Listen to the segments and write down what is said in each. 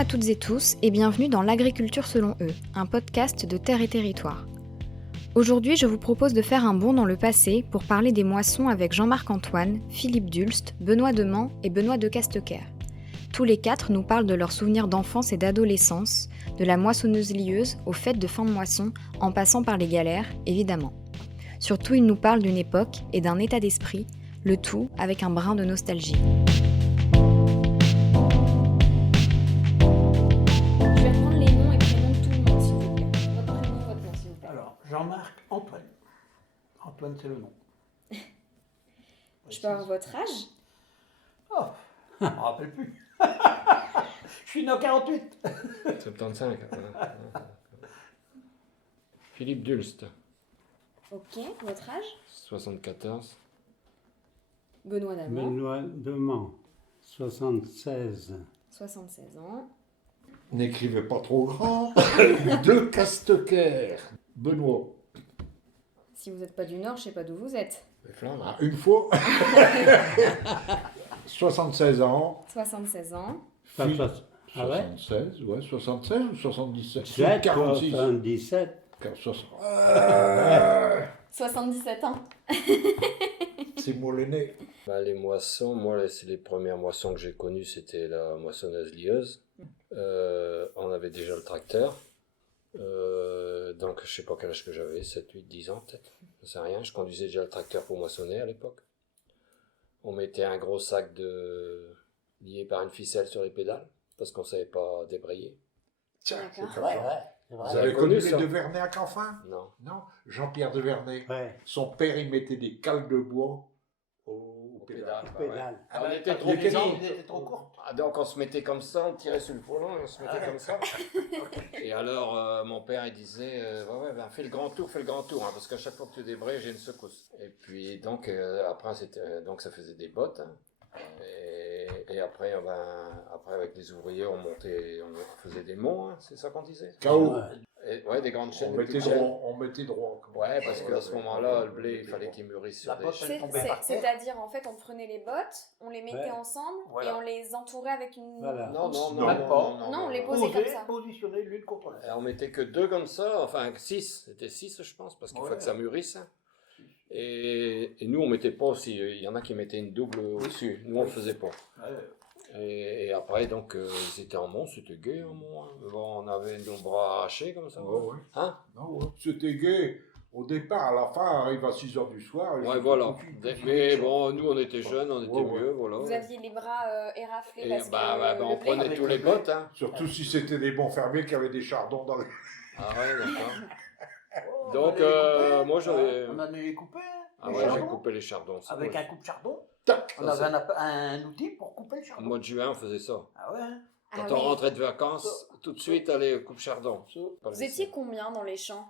à toutes et tous et bienvenue dans l'Agriculture selon eux, un podcast de Terre et Territoire. Aujourd'hui, je vous propose de faire un bond dans le passé pour parler des moissons avec Jean-Marc Antoine, Philippe Dulst, Benoît Demant et Benoît de Castequer. Tous les quatre nous parlent de leurs souvenirs d'enfance et d'adolescence, de la moissonneuse-lieuse aux fêtes de fin de moisson, en passant par les galères, évidemment. Surtout, ils nous parlent d'une époque et d'un état d'esprit, le tout avec un brin de nostalgie. Je vais prendre les noms et prénoms de tout le monde, s'il vous plaît. Votre prénom, votre nom, s'il vous plaît. Alors, Jean-Marc Antoine. Antoine, c'est le nom. Je peux avoir votre âge ? Oh, je ne me rappelle plus. Je suis né en 48. 75. Philippe Dulst, Ok, votre âge ? 74. Benoît Demant, Benoît Demant, 76. 76 ans. N'écrivez pas trop grand. De Castequer. Benoît. Si vous n'êtes pas du Nord, je ne sais pas d'où vous êtes. Les Flandres. Ah, une fois. 76 ans. 76 ans. Pas Phil- soix- Ah ouais 76, ouais, 76 ou 77 7, 46. 77. 77 ans. C'est moi l'aîné. Les moissons, moi, c'est les premières moissons que j'ai connues, c'était la moissonneuse-lieuse. On avait déjà le tracteur. Donc, je sais pas quel âge que j'avais, 7, 8, 10 ans peut-être. Je sais rien. Je conduisais déjà le tracteur pour moissonner à l'époque. On mettait un gros sac lié par une ficelle sur les pédales, parce qu'on savait pas débrayer. Tiens, c'est D'accord. comme Ouais, ça. ouais. C'est Vous vrai. avez connu connu ça les de Vernet à Canfin? Non. Non, Jean-Pierre de Vernet. Ouais, Son père, il mettait des cales de bois au pédale. Bah ouais. pédale. Ah, on était Quand trop il était petits. il était trop court. Ah, donc on se mettait comme ça, on tirait sur le volant et on se mettait comme ça. Et alors mon père il disait fais le grand tour, hein, parce qu'à chaque fois que tu débrayes j'ai une secousse. Et puis donc après donc ça faisait des bottes. Hein. Et après après avec les ouvriers on faisait des monts, hein, c'est ça qu'on disait. KO. Ouais, des grandes chaînes. On des mettait petites chaînes. droit. On mettait droit. Ouais, parce qu'à ce moment-là le blé il fallait qu'il mûrisse sur La des botte, chaînes. elle tombait par terre. C'est-à-dire, en fait, on prenait les bottes, on les mettait Ouais. ensemble Voilà. et on les entourait avec une... Voilà. Non, Même pas. Non, on les posait comme ça. Positionner l'une contre l'autre. Et on mettait que 2 comme ça, enfin 6, c'était 6 je pense, parce qu'il faut Ouais. que ça mûrisse. Et nous on mettait pas aussi, il y en a qui mettaient une double au-dessus, nous on le faisait pas. Ouais. Et après donc ils étaient en mont, c'était gai en mont, hein. Bon, on avait nos bras arrachés comme ça. Ouais, ouais. Hein? Non, ouais. C'était gai. Au départ, à la fin, arrive à 6h du soir. et Ouais, c'est voilà. tout de suite. Mais bon, nous on était jeunes, on était Ouais, ouais. mieux, voilà. Vous aviez les bras éraflés Et parce que on le blé... prenait avec tous le les blé. bottes, hein. Surtout si c'était des bons fermiers qui avaient des chardons dans les... Ah ouais, d'accord. Oh, Donc, on allait les couper, moi, j'avais- On en avait coupé. Ah les ouais, j'ai chardons. coupé les chardons. ça, Avec ouais. un coupe-chardon. Tac. On Ça, avait un outil pour couper le Au chardon. mois de juin, on faisait ça. Ah ouais. Quand Ah on oui. rentrait de vacances, tout de suite, aller au coupe-chardon. Vous étiez combien dans les champs ?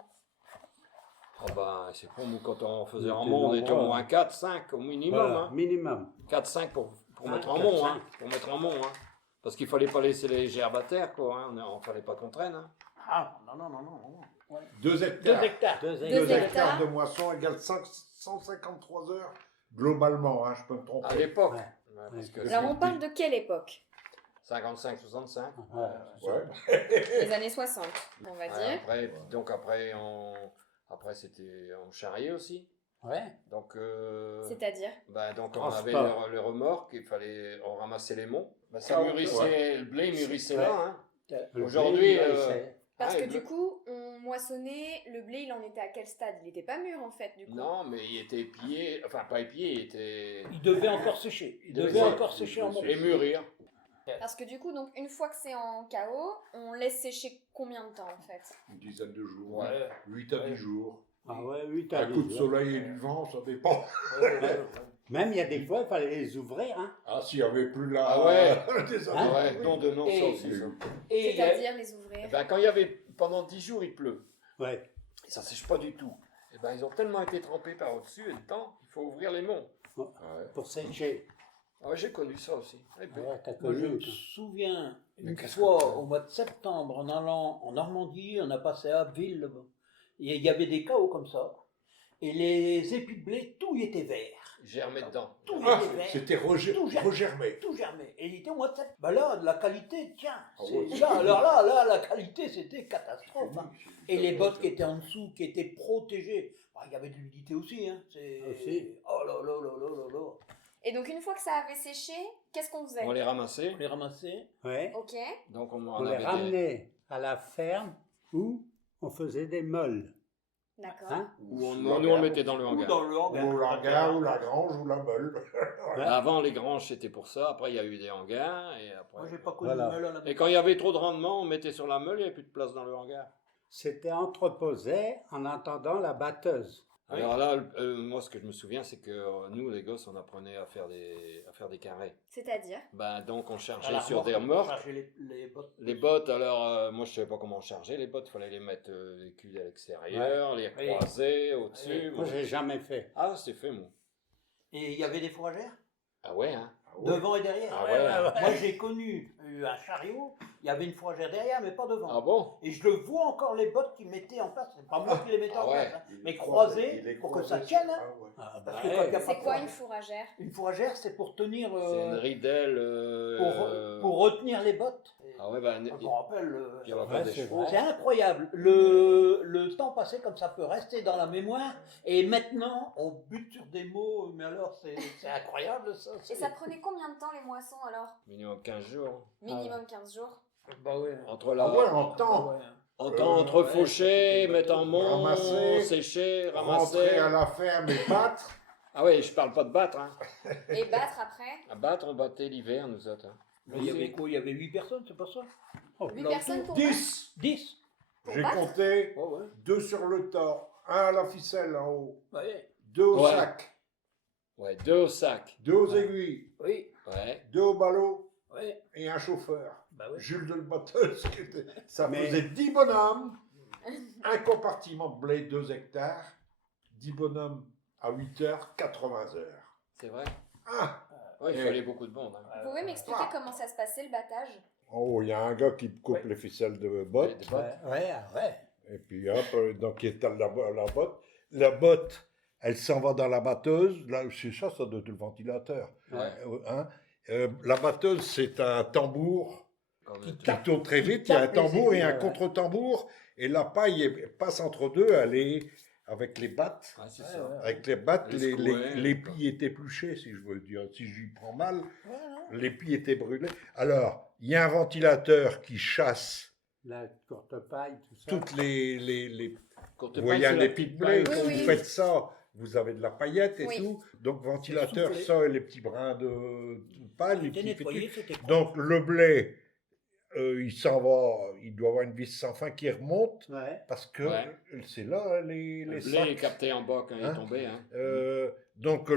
Ah bah, c'est pour nous, quand on faisait On en était mont, on était au nombreux. moins 4, 5 au minimum. Voilà, Hein. minimum. 4, 5 pour Ah, mettre en 4, mont. 5. Hein. Pour mettre en mont. Hein. Parce qu'il fallait pas laisser les gerbes à terre, quoi. Hein. On fallait pas qu'on traîne. Hein. Ah non. 2 hectares. 2 hectares. 2 Deux 2 hectares. hectares de moisson égale 153 heures globalement, hein, je peux me À tromper. l'époque. Ouais. Ouais, parce que Alors, on c'est parle de quelle époque ? 55, 65. Ouais. Ouais. Les années 60, on va Ouais, dire. après c'était en charrier aussi. Ouais. Donc, C'est-à-dire ? donc on Transport. avait le remorque, on ramassait les monts. Bah, ça Ah, mûrissait, le blé mûrissait Ouais. là. Hein. Le Aujourd'hui, blé, il sait. Parce Ah, que et du le- coup, on moissonnait, le blé, il en était à quel stade ? Il n'était pas mûr, en fait, du coup. Non, mais il était épié, enfin pas épié, il était... Il devait encore sécher. Il devait encore sécher en Et mûrir. Parce que du coup, donc, une fois que c'est en KO, on laisse sécher combien de temps, en fait ? Une dizaine de jours, Ouais. 8 à 10 jours. Ah ouais, 8 à Un coup de 10. soleil et du vent, ça dépend. Même il y a des fois, il fallait les ouvrir. Hein. Ah, s'il n'y avait plus là. Ah ouais. des Hein? Ah ouais, nom de nom, ça Et- aussi. Ça. Et C'est-à-dire les ouvrir. Ben, quand il y avait, pendant 10 jours, il pleut. Ouais. Et ça sèche pas du tout. Et ben, ils ont tellement été trempés par au-dessus et dedans, il faut ouvrir les monts. Ouais. Pour sécher. Ah ouais, j'ai connu ça aussi. Et puis, Ouais, t'as moi, je connu. me souviens Mais une qu'est-ce fois que- au mois de septembre en allant en Normandie, on a passé à Abbeville. Là-bas. Il y avait des chaos comme ça. et les épis de blé, tout y était vert. Germé dedans. Tout y Ah, était vert. c'était Tout germé. regermé. Tout germé. Et il était au mois de septembre. Bah là, la qualité, tiens. Ah c'est- oui. alors là, la qualité, c'était catastrophe. Hein. Et les bottes qui étaient en dessous, qui étaient protégées. Bah, il y avait de l'humidité aussi. Hein. Aussi. Oh là là là là là là. Et donc une fois que ça avait séché, qu'est-ce qu'on faisait? On les ramassait. On les ramassait. Ouais. Ok. Donc on On les avait des... ramenait à la ferme où on faisait des molles. D'accord. Hein? Où nous on le mettait dans le Ou hangar. dans le hangar. Ou l'hangar, ou la grange, ou la meule. Avant les granges c'était pour ça, après il y a eu des hangars et après. Moi, j'ai pas connu Voilà. de meule à la Et quand il y avait trop de rendement, on mettait sur la meule, il n'y avait plus de place dans le hangar. C'était entreposé en attendant la batteuse. Alors là, moi ce que je me souviens, c'est que nous les gosses, on apprenait à faire des carrés. C'est-à-dire? Ben donc on À chargeait la sur des remorque, on remorques. chargeait les bottes. Les bottes, alors moi je savais pas comment charger les bottes, fallait les mettre les culs à l'extérieur, les Oui. croiser au-dessus. Oui. Moi, j'ai jamais fait. Ah c'est fait moi. Et il y avait des fourragères Ah ouais hein. devant et derrière. Ah ouais. Moi, j'ai connu un chariot, il y avait une fourragère derrière, mais pas devant. Ah bon. Et je le vois encore les bottes qu'ils mettaient en place. C'est pas moi qui les mettais Ah en ouais. place, hein. Mais croisées pour que ça tienne. Hein. Ah ouais. Ah, Parce bah, que ouais. quand il y a pas C'est de quoi une fourragère- fourragère? Une fourragère, c'est pour tenir, C'est une ridelle. pour retenir les bottes. Ah ouais ben. Je me rappelle. Il y avait Ouais, pas des c'est chevaux. vrai. C'est incroyable. Le temps passé comme ça peut rester dans la mémoire. Et maintenant, on bute sur des mots. Mais alors, c'est incroyable ça. Et ça prenait combien de temps les moissons alors? Minimum 15 jours. Minimum 15 jours. Bah ouais. Entre là. Ah ouais, en temps. Bah ouais. Entre ouais, faucher, c'était mettre en mont, ramasser, sécher, Rentrer ramasser. à la ferme et battre. Ah ouais, je parle pas de battre. Hein. Et battre après? À battre, on battait l'hiver, nous autres. Hein. Mais il y avait quoi? Il y avait 8 personnes, c'est pas ça? 8 là, personnes pour battre? 10. 10. Pour J'ai battre compté Oh ouais. 2 sur le tort, 1 à la ficelle en haut, Ouais. 2 au Ouais. sac, Ouais, 2 au sac. 2 aux aiguilles, Oui. Ouais. 2 au ballot Oui. et un chauffeur. Bah ouais. Jules de Batteuse, ça Mais- faisait 10 bonhommes, un compartiment de blé 2 hectares, 10 bonhommes à 8 heures, 80 heures. C'est vrai. Ah, Ouais, il Et- fallait beaucoup de monde. Hein. Vous pouvez m'expliquer comment ça se passait le battage? en haut, il y a un gars qui coupe Ouais. les ficelles de Des bottes, bottes. Ouais, ah ouais. et puis hop, donc il étale la botte. La botte, elle s'en va dans la batteuse, là, c'est ça, ça doit être le ventilateur. Ouais. Hein. La batteuse, c'est un tambour Comme qui le- tourne très vite, il y a un tape les tambour et aiguilles, un ouais. contre-tambour, et la paille passe entre deux, elle est avec les battes. Ouais, c'est Ouais, ça. ouais. Avec les battes, Les secouer, les plis étaient épluchés, si je veux dire. Si j'y prends mal, Ouais, non. les plis étaient brûlés. Alors, il y a un ventilateur qui chasse La courte paille, tout ça. toutes les Quand vous voyez un épi de blé, Oui, quand oui. vous faites ça, vous avez de la paillette et Oui. tout. Donc, ventilateur, soufflé. ça et les petits brins de paille. les C'était petits nettoyé, fétus. c'était propre. Donc, le blé, il s'en va, il doit avoir une vis sans fin qui remonte, Ouais. parce que Ouais. c'est là hein, les Le blé sacs. est capté en bas quand il Hein? est tombé. Hein. Donc,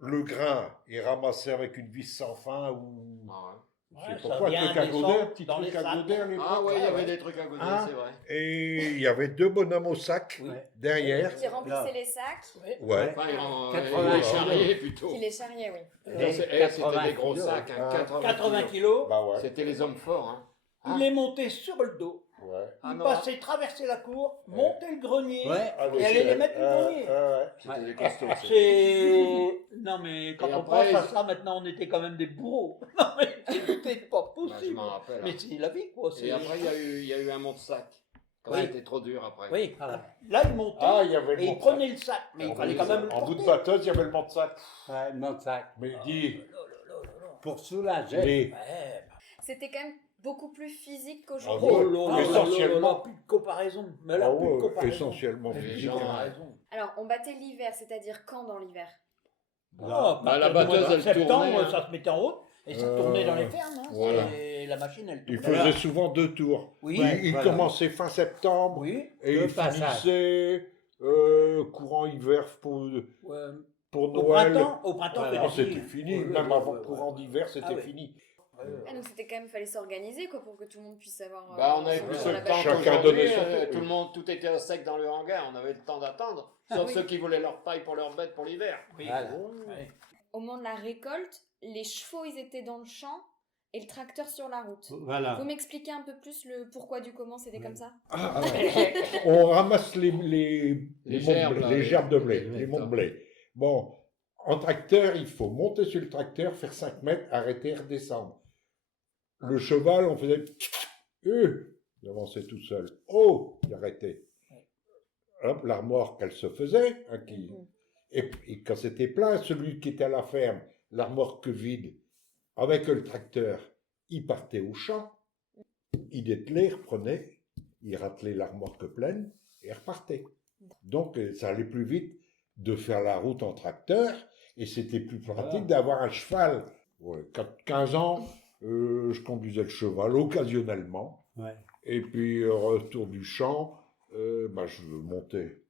le grain est ramassé avec une vis sans fin ou. Ah, Ouais, Je sais ça pas quoi, un vient truc à descendre goder, un petit dans truc les à sacs. goder à l'époque. Ah ouais, il y avait ouais. des trucs à goder, Hein? c'est vrai. Et il y avait 2 bonhommes au sac Oui. derrière. Qui remplissait les sacs, Ouais. Ouais. Enfin, il 80 les charriait plutôt. qui les charriait, oui. Ça, C'était 80 des gros kilos. sacs, hein, Ah. 80 kilos. kilos. Bah ouais. C'était les hommes forts. Hein. Ah. Il les montait sur le dos. Ouais. Ah Il non, passait, traversait la cour, montait le grenier. Ouais. Et allez les mettre au grenier. c'était des costauds. c'est- C'est. Non, mais quand Et on après, pense à ça, maintenant, on était quand même des bourreaux. Non, mais c'était pas Bah, je possible. m'en rappelle. Mais c'est la vie, quoi. Et après, il y a eu un monte sac. Quand Oui. c'était trop dur après. Oui, Voilà. là, il montait Ah, il y avait le et il monte-sac. prenait le sac. Mais il En fallait bout quand de- même le En bout de porter. batteuse, il y avait le monte-sac. Ouais, mon sac. Mais dis, Pour soulager. les. Ouais. C'était quand même beaucoup plus physique Ah qu'aujourd'hui. ouais. Oh là là, essentiellement. plus de comparaison. Mais là, Ah plus de ouais, comparaison. essentiellement Les Plus de physique. gens, comparaison. Alors, on battait l'hiver, c'est-à-dire quand dans l'hiver? Ah, Bah, la à partir du mois batteuse, de elle septembre, tournait, hein. ça se mettait en route et ça tournait dans les fermes. Hein. voilà. Et la machine, elle Il tournait. faisait souvent 2 tours. Oui, Il voilà. commençait fin septembre oui. et Deux il passages. finissait courant hiver pour Au Noël. printemps, au printemps, Voilà. Non, c'était c'était fini. Oui, oui, Même oui, avant oui, le oui. courant d'hiver, c'était Ah oui. fini. Ah, donc c'était quand même, fallait s'organiser quoi pour que tout le monde puisse avoir. Bah, on avait son- plus sur le la temps batteuse. Chacun qu'aujourd'hui, donnait son tour. tout le monde, tout était au sec dans le hangar, on avait le temps d'attendre. Ah Sauf oui. ceux qui voulaient leur paille pour leur bête pour l'hiver. Oui. Voilà. Ouais. Au moment de la récolte, les chevaux ils étaient dans le champ et le tracteur sur la route. Voilà. Vous m'expliquez un peu plus le pourquoi du comment c'était comme ça? On ramasse les gerbes, là, les gerbes de blé, les les monts de blé. Bon, en tracteur, il faut monter sur le tracteur, faire 5 mètres, arrêter, redescendre. Le cheval, on faisait... il avançait tout seul. Oh, il arrêtait. Hop, la remorque, elle se faisait. Hein, et quand c'était plein, celui qui était à la ferme, la remorque vide, avec le tracteur, il partait au champ, il dételait, reprenait, il ratelait la remorque pleine et repartait. Donc ça allait plus vite de faire la route en tracteur et c'était plus pratique d'avoir un cheval. Ouais, 15 ans, je conduisais le cheval occasionnellement. Ouais. Et puis retour du champ, je montais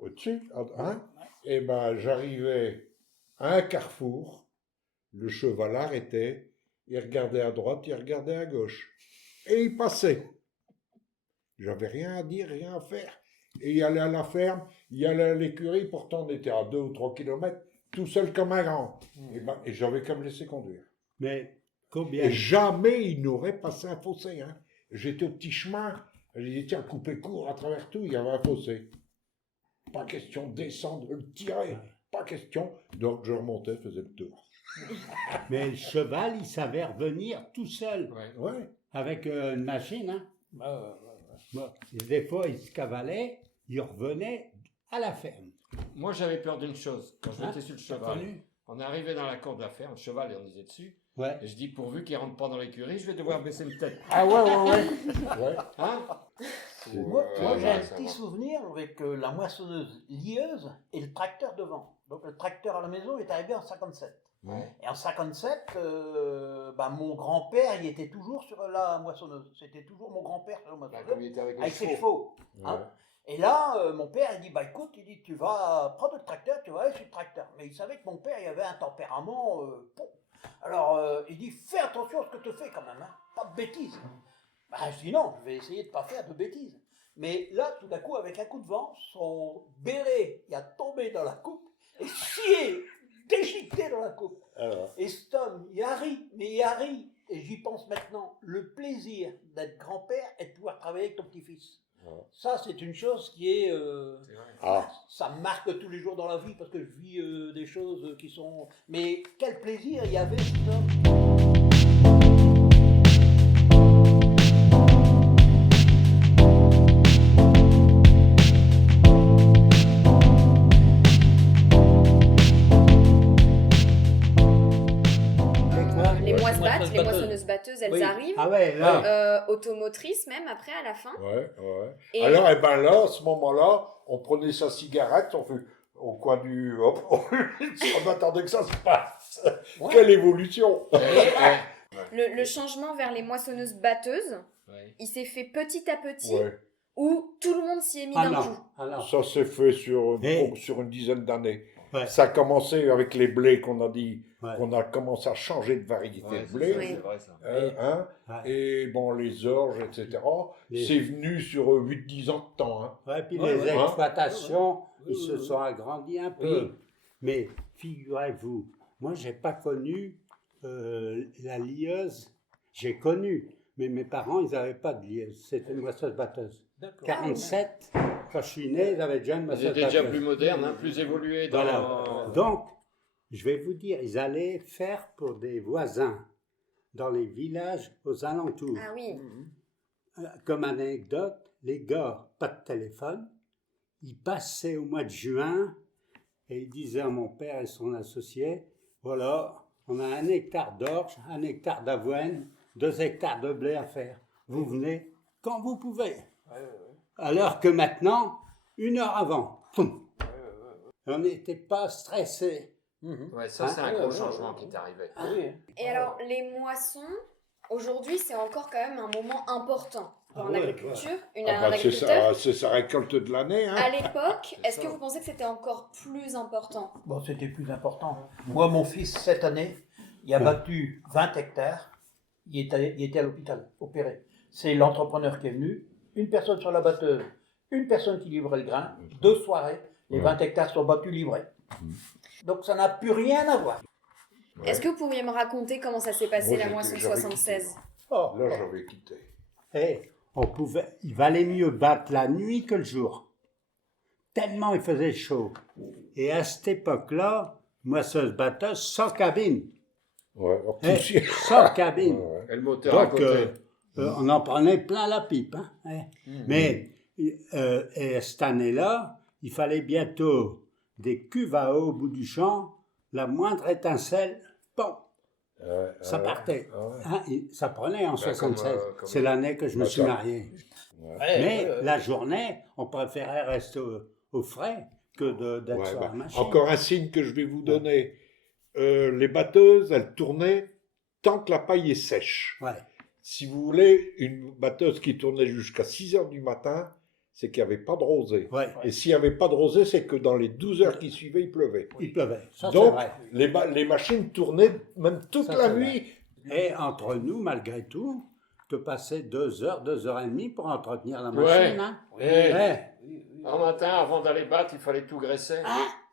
au-dessus. Hein, et j'arrivais à un carrefour. Le cheval arrêtait, il regardait à droite, il regardait à gauche. Et il passait. J'avais rien à dire, rien à faire. Et il allait à la ferme, il allait à l'écurie, pourtant on était à 2 ou 3 kilomètres, tout seul comme un grand. Et j'avais qu'à me laisser conduire. Mais combien? Et jamais il n'aurait passé un fossé. Hein. J'étais au petit chemin, j'ai dit tiens, coupez court à travers tout, il y avait un fossé. Pas question de descendre, de le tirer, pas question. Donc je remontais, faisais le tour. Mais le cheval, il savait revenir tout seul, Ouais. avec une machine. Hein. Bon, et des fois, il se cavalait, il revenait à la ferme. Moi, j'avais peur d'une chose. Quand je montais sur le T'as cheval, connu? on est arrivé dans la cour de la ferme, le cheval, et on était dessus. Ouais. Et je dis, pourvu qu'il rentre pas dans l'écurie, je vais devoir baisser une tête. Ah ouais. Hein? Moi, j'ai un ça petit va. souvenir avec la moissonneuse lieuse et le tracteur devant. Donc le tracteur à la maison est arrivé en 57. Ouais. Et en 57, mon grand-père, il était toujours sur la moissonneuse. C'était toujours mon grand-père sur la Bah, moissonneuse. comme il était avec les Avec ses chevaux. chevaux. Hein. Et là, mon père, il dit, écoute, il dit, tu vas prendre le tracteur, tu vas aller sur le tracteur. Mais il savait que mon père, il avait un tempérament... Alors, il dit, fais attention à ce que tu fais quand même, hein. Pas de bêtises. Je dis non, je vais essayer de ne pas faire de bêtises. Mais là, tout d'un coup, avec un coup de vent, son béret, il a tombé dans la coupe et scié, déchiqueté dans la coupe. Et cet homme, il a ri, et j'y pense maintenant, le plaisir d'être grand-père est de pouvoir travailler avec ton petit-fils. Ça, c'est une chose qui est... C'est vrai. Ça me marque tous les jours dans la vie parce que je vis des choses qui sont... Mais quel plaisir il y avait, cet homme. Les moissonneuses-batteuses, elles Oui. arrivent. Ah ouais, là. Automotrices même, après, à la fin. Ouais. Et- Alors, là, à ce moment-là, on prenait sa cigarette, on fait au coin du... Hop, on attendait que ça se passe. Ouais. Quelle évolution. Le changement vers les moissonneuses-batteuses, Ouais. il s'est fait petit à petit, Ouais. ou tout le monde s'y est mis Ah d'un non, coup. ah non. Ça s'est fait sur Et- une dizaine d'années. Ouais. Ça a commencé avec les blés qu'on a dit, Ouais. qu'on a commencé à changer de variété Ouais, de c'est blé. ça, Oui. c'est vrai ça. Hein, Ouais. et bon, les orges, etc. Les- C'est venu sur 8-10 ans de temps. Hein. Ouais, puis Ouais, les ouais. exploitations, Ouais, ils se sont agrandis un peu. Oui. Mais figurez-vous, moi, j'ai pas connu la lieuse. J'ai connu, mais mes parents, ils n'avaient pas de lieuse. C'était une moissonneuse-batteuse. D'accord. 47, quand je suis né, ils avaient déjà une Ils moissonneuse-batteuse. étaient déjà plus modernes, hein, plus évolués dans... Voilà. Donc, je vais vous dire, ils allaient faire pour des voisins dans les villages aux alentours. Ah oui. Comme anecdote, les gars, pas de téléphone, ils passaient au mois de juin et ils disaient à mon père et son associé, voilà, on a 1 hectare d'orge, 1 hectare d'avoine, 2 hectares de blé à faire. Vous venez quand vous pouvez. Alors que maintenant, 1 heure avant, poum, on n'était pas stressé. Ouais, ça, c'est un Ah, gros ouais, changement ouais. qui est arrivé. Ah oui. Et alors, les moissons, aujourd'hui, c'est encore quand même un moment important pour Ah en ouais, agriculture. Un C'est agriculteur. sa récolte de l'année. Hein. À l'époque, est-ce ça. que vous pensez que c'était encore plus important? Bon, c'était plus important. Moi, mon fils, cette année, il a battu 20 hectares. Il était à l'hôpital, opéré. C'est l'entrepreneur qui est venu, une personne sur la batteuse, une personne qui livrait le grain, 2 soirées, les 20 hectares sont battus, livrés. Donc ça n'a plus rien à voir. Ouais. Est-ce que vous pourriez me raconter comment ça s'est passé Moi, la j'étais- moisson j'avais 76? Oh, Là, j'avais quitté. il valait mieux battre la nuit que le jour. Tellement il faisait chaud. Et à cette époque-là, moissonneuse-batteuse, sans cabine. Ouais, en Eh, poussière. sans cabine. Ouais. Et le moteur à Donc, côté. on en prenait plein la pipe. Hein, hein. Mais et cette année-là, il fallait bientôt des cuves à eau au bout du champ. La moindre étincelle, bon, Ouais, ça ouais. partait. Ah ouais. Hein, et ça prenait en Ben, 76. comme- C'est l'année que je me Bah, suis ça- marié. Ouais. Mais la journée, on préférait rester au frais que d'être Ouais, sur bah, la machine. encore un signe que je vais vous donner. Les batteuses, elles tournaient tant que la paille est sèche. Ouais. Si vous voulez, une batteuse qui tournait jusqu'à 6 heures du matin, c'est qu'il n'y avait pas de rosée. Ouais. Et s'il n'y avait pas de rosée, c'est que dans les 12 heures qui suivaient, il pleuvait. Il pleuvait. Ça, c'est Donc, vrai. les machines tournaient même toute Ça, la c'est nuit. Et entre nous, malgré tout, te passer 2 heures, 2h30 pour entretenir la Ouais. machine. Hein. Eh, Ouais. un matin, avant d'aller battre, il fallait tout graisser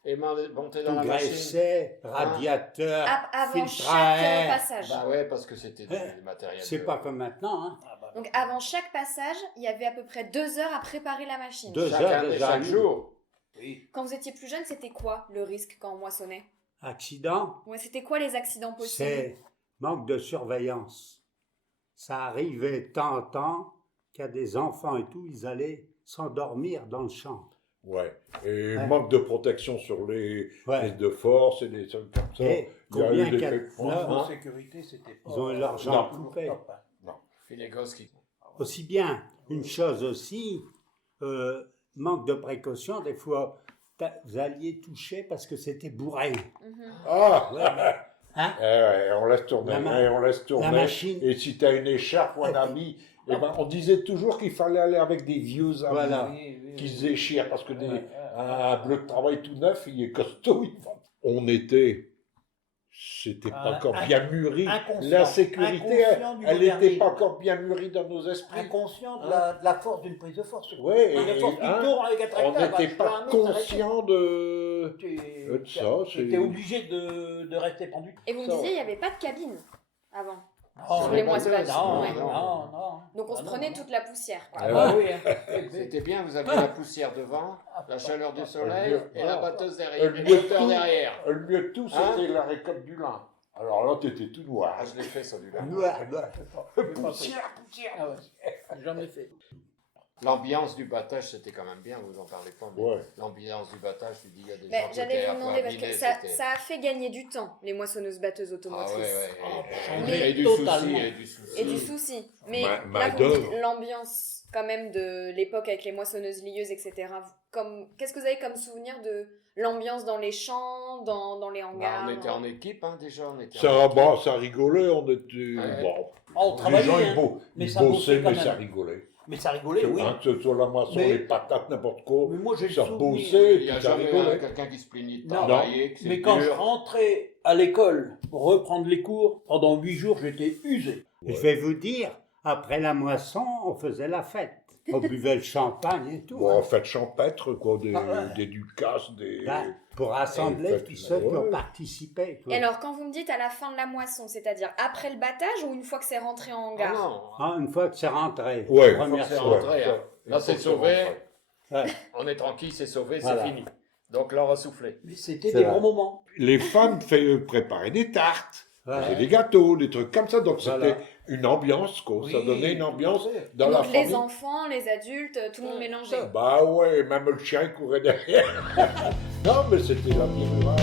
et monter dans Tout la machine. graissait, radiateur, Avant filtre à chaque air. passage. Bah ouais, parce que c'était du Eh, matériel. C'est pas comme maintenant. Hein. Donc avant chaque passage, il y avait à peu près 2 heures à préparer la machine. 2 Chaque heures, année, 2 heures et chaque demie. jour. Oui. Quand vous étiez plus jeune, c'était quoi le risque quand on moissonnait? Accident, Ouais, c'était quoi les accidents possibles? c'est manque de surveillance. Ça arrivait de temps en temps qu'il y a des enfants et tout, ils allaient s'endormir dans le champ. Ouais. Et Ouais. manque de protection sur les Ouais. de force et des trucs comme ça. Et Il y a combien eu des qu'il y a trucs- de là, En hein, sécurité, c'était pas. Ils ont eu l'argent pas à toujours couper. top, hein. Puis les gosses qui. aussi bien. Une chose aussi, manque de précaution, des fois, vous alliez toucher parce que c'était bourré. Mhm. Ah Hein? Ouais, on laisse tourner, La ma- ouais, on laisse tourner. La machine, Et si tu as une écharpe ou un habit, eh ben, on disait toujours qu'il fallait aller avec des vieux habits Voilà. qui se déchirent, parce que Ouais. un bleu de travail tout neuf, il est costaud. On était, c'était pas encore bien mûri. inconscient. La sécurité, Inconscient du elle n'était modernisme. pas encore bien mûrie dans nos esprits. Inconscient de Hein? la force d'une prise de force. Ouais, Une et- force qui hein, tourne avec un On tracteur. n'était pas conscient de... de ça, Tu étais c'est- obligé de rester pendu. Et vous me Ça, disiez, il n'y avait pas de cabine avant. Non, Sur les moissonneuses. Non, Ouais. non. Donc on se Ah, non, prenait non. toute la poussière. quoi. Ah bah oui. hein. C'était bien, vous aviez la poussière devant, la chaleur du soleil et la batteuse derrière, Le et mieux le de moteur tout- derrière. Le mieux de tout, Hein? c'était la récolte du lin. Alors là, t'étais tout noir. Ah, je l'ai fait celui-là. noir, Poussière. Ah ouais. J'en ai fait. L'ambiance du battage, c'était quand même bien, vous en parlez pas. Mais Ouais. l'ambiance du battage, tu dis, il y a des Mais gens qui j'allais étaient vous un peu demander parce que abîmés, ça, c'était- ça a fait gagner du temps, les moissonneuses-batteuses Ah automotrices. ouais, ouais. Mais Et du totalement. souci, et du souci. Et du souci. Mais Ma- là, vous me dites main-d'œuvre. l'ambiance quand même de l'époque avec les moissonneuses lieuses, etc. Qu'est-ce que vous avez comme souvenir de l'ambiance dans les champs, dans les Bah, hangars? on était en équipe, hein, déjà. On était en Ça, équipe. bah, ça rigolait, on était... Ouais. Bon, On les travaillait, gens, hein. ils mais ça bossaient, bossait quand mais ça même. rigolait. Mais ça rigolait, oui. Hein, que ce soit la moisson, Mais- les patates, n'importe quoi. Mais moi, j'ai le Ça souvenir. bossait, et Il n'y a puis ça jamais rigolait. quelqu'un qui se plaignait de Non. travailler, que c'est Mais quand je dur. rentrais à l'école pour reprendre les cours, pendant 8 jours, j'étais usé. Je vais vous dire, après la moisson, on faisait la fête. On buvait le champagne et tout. Bon, hein. en fait, champêtre, quoi, des, Ah ouais. des ducasses, des... Là, pour rassembler Et tous faites- ceux qui ont ouais. participé. quoi. Et alors, quand vous me dites à la fin de la moisson, c'est-à-dire après le battage ou une fois que c'est rentré en Ah hangar? non, Ah, une fois que c'est rentré, Ouais, première c'est fois. rentré. hein. Là, c'est sauvé. Ouais. On est tranquille, c'est sauvé, Voilà. c'est fini. Donc là, on va souffler. Mais c'était C'est des vrai. bons moments. Les femmes préparaient des tartes, Ouais. faisaient des gâteaux, des trucs comme ça. Donc Voilà. c'était une ambiance, quoi. Ça Oui, donnait une ambiance tout à fait. dans la Donc les famille. enfants, les adultes, tout le monde mélangé. Bah ouais, même le chien il courait derrière. Non, mais c'était la vie rurale.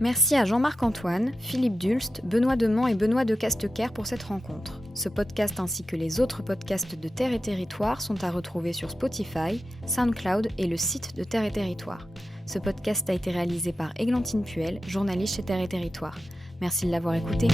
Merci à Jean-Marc Antoine, Philippe Dulst, Benoît Demant et Benoît de Castequer pour cette rencontre. Ce podcast ainsi que les autres podcasts de Terre et Territoire sont à retrouver sur Spotify, SoundCloud et le site de Terre et Territoire. Ce podcast a été réalisé par Églantine Puel, journaliste chez Terre et Territoire. Merci de l'avoir écouté.